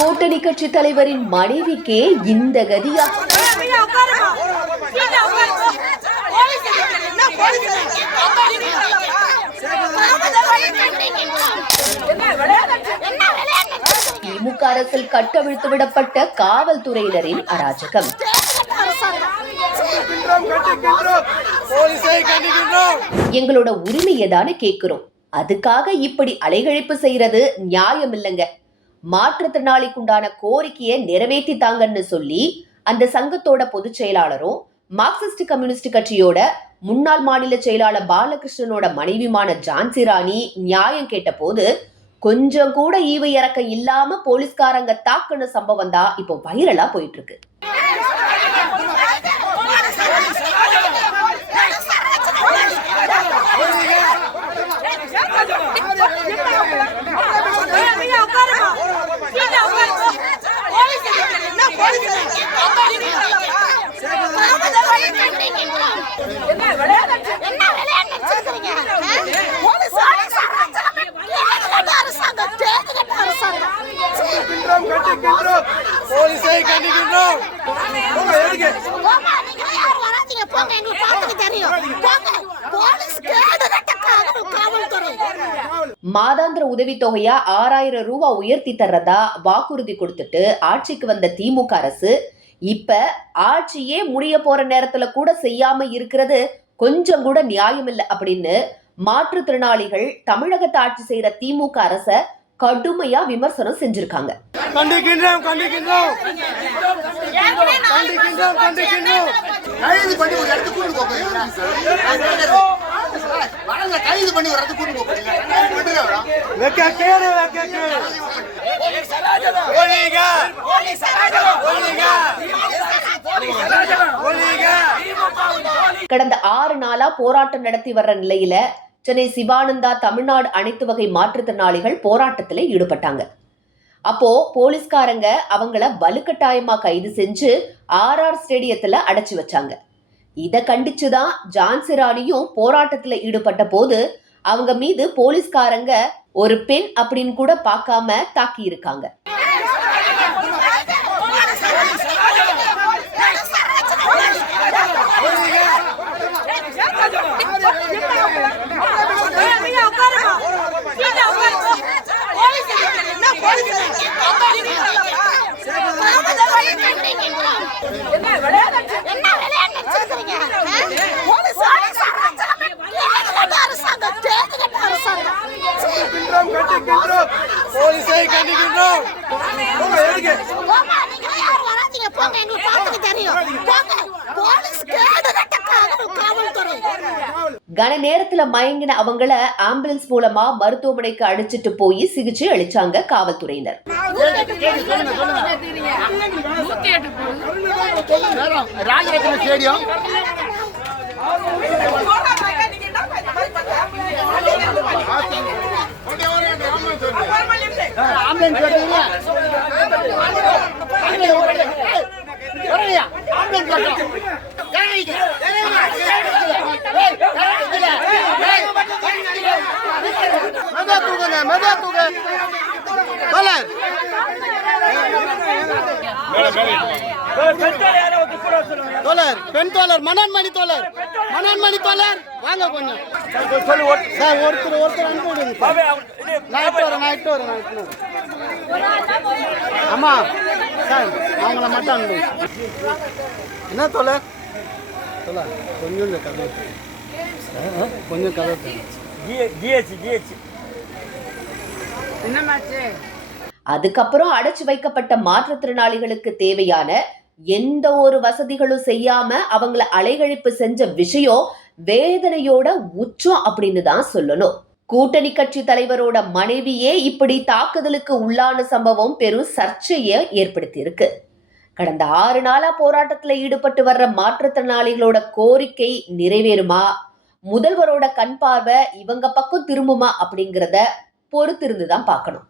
கூட்டணி கட்சி தலைவரின் மனைவிக்கே இந்த கதியா? திமுக அரசில் கட்டவிழ்த்து விடப்பட்ட காவல்துறையினரின் அராஜகம். எங்களோட உரிமையை தானே கேட்கிறோம், அதுக்காக இப்படி அலைகழிப்பு செய்யறது நியாயம் இல்லைங்க. மாற்றுத்திறனாளிக்குண்டான கோரிக்கையை நிறைவேற்றி தாங்கன்னு சொல்லி அந்த சங்கத்தோட பொதுச் செயலாளரும் மார்க்சிஸ்ட் கம்யூனிஸ்ட் கட்சியோட முன்னாள் மாநில செயலாளர் பாலகிருஷ்ணனோட மனைவிமான ஜான்சி ராணி நியாயம் கேட்ட போது கொஞ்சம் கூட ஈவு இறக்கம் இல்லாம போலீஸ்காரங்க தாக்குன சம்பவம் தான் இப்போ வைரலா போயிட்டு இருக்கு. மாதாந்திர உதவித்தொகையா 6000 ரூபாய் உயர்த்தி தர்றதா வாக்குறுதி கொடுத்துட்டு ஆட்சிக்கு வந்த திமுக அரசு இப்ப ஆட்சியே முடிய போற நேரத்துல கூட செய்யாம இருக்கிறது கொஞ்சம் கூட நியாயம் இல்லை அப்படின்னு மாற்றுத்திறனாளிகள் தமிழகத்தை ஆட்சி செய்யற திமுக அரச கடுமையா விமர்சனம் செஞ்சிருக்காங்க. கடந்த 6 நாளா போராட்டம் நடத்தி வர்ற நிலையில சென்னை சிவானந்தா தமிழ்நாடு அனைத்து வகை மாற்றுத்திறனாளிகள் போராட்டத்தில் ஈடுபட்டாங்க. அப்போ போலீஸ்காரங்க அவங்கள வலுக்கட்டாயமா கைது செஞ்சு RR ஸ்டேடியத்துல அடைச்சு வச்சாங்க. இதை கண்டிச்சுதான் ஜான்சி ராணியும் போராட்டத்துல ஈடுபட்ட போது அவங்க மீது போலீஸ்காரங்க ஒரு பெண் அப்படின்னு கூட பார்க்காம தாக்கி இருக்காங்க. கன நேரத்துல மயங்கின அவங்கள ஆம்புலன்ஸ் மூலமா மருத்துவமனைக்கு அழைச்சிட்டு போய் சிகிச்சை அளிச்சாங்க காவல்துறையினர். மனன்மணி தோழர் வாங்க கொஞ்சம் சார், ஒருத்தர் அனுப்பிவிடுங்க. நைட்டு வரேன். ஆமா சார், அவங்கள மட்டும் அனுப்புங்க. என்ன தோழர் கொஞ்சம் கதை அதுக்கப்புறம் அடைச்சு வைக்கப்பட்ட மாற்றுத்திறனாளிகளுக்கு தேவையான எந்த ஒரு வசதிகளும் செய்யாம அவங்கள அலைகழிப்பு செஞ்ச விஷயம் வேதனையோட உச்சம் அப்படின்னு தான் சொல்லணும். கூட்டணி கட்சி தலைவரோட மனைவியே இப்படி தாக்குதலுக்கு உள்ளான சம்பவம் பெரும் சர்ச்சையை ஏற்படுத்தி இருக்கு. கடந்த 6 நாளா போராட்டத்துல ஈடுபட்டு வர்ற மாற்றுத்திறனாளிகளோட கோரிக்கை நிறைவேறுமா, முதல்வரோட கண் பார்வை இவங்க பக்கம் திரும்புமா அப்படிங்கிறத பொறுத்திருந்துதான் பார்க்கணும்.